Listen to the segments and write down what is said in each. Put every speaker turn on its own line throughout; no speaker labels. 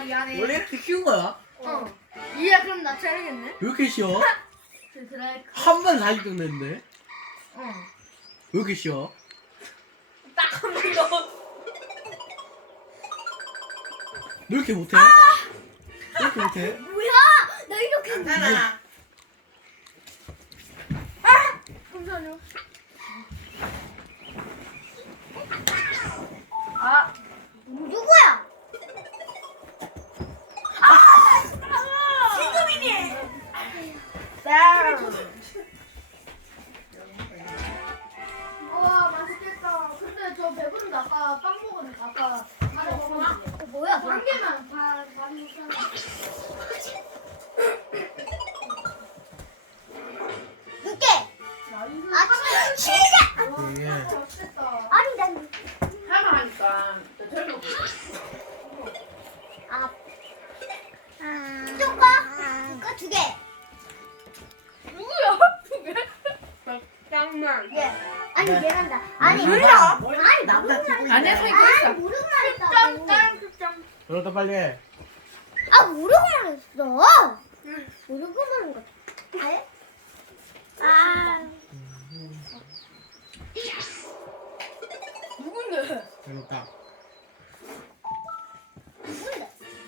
미안해.
원래 이렇게 쉬운 거야?
이야 그럼 나 차야겠네.
왜 이렇게 쉬워?
드라이크.
한 번 40점 냈는데
응.
왜 이렇게 쉬워?
딱 한 번 더.
왜 이렇게 못해? 왜 이렇게 못해?
뭐야? 나 이렇게
괜찮아.
잠시만요. 아 누구야? 신금이니. 와 맛있겠다. 근데 저 배부른데 아까 빵 먹었는데 아까 다 먹었는데. 뭐야? 한 개만 다 먹잖아.
늦게.
아
시작.
예.
맛있겠다.
아니 난.
하면 하니까 더 젊어.
조카 두 개.
누구야? 두 개? 짱만.
예. 아니
네.
얘란다. 아니
몰라.
아니
남자
모르는
찍고
말.
있네.
안에서 이거
아니
있어.
모르는 말 했다.
짱.
그러다 빨리 해.
아 모르고 말했어. 모르고 말한 거. 아. 아.
누군데?
그러니까
누군데?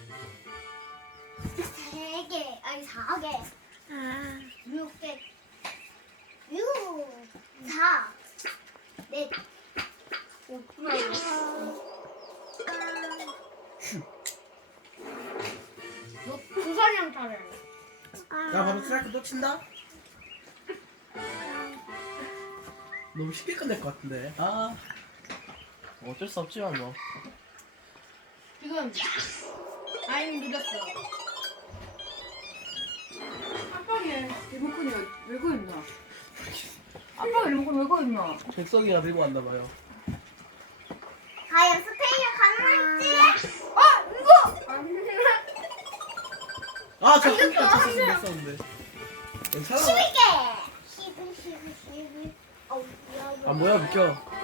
세 개. 아니 4개.
아.
6개. 6, 4, 넷.
너 부산이랑 잘해.
야 바로 스트라이크 또 친다? 너무 쉽게 끝낼 것 같은데 아 어쩔 수 없지만 뭐
지금 아임 늦었어.
아빠게 리모컨이 왜 거 있나? 아빠가 리모컨 왜거 있나?
백석이가 들고 왔나봐요
과연 스페인을 가능할지?
아저 한개 맞췄으면 됐었는데 괜찮아
12개. 12. 야,
아 뭐야 비켜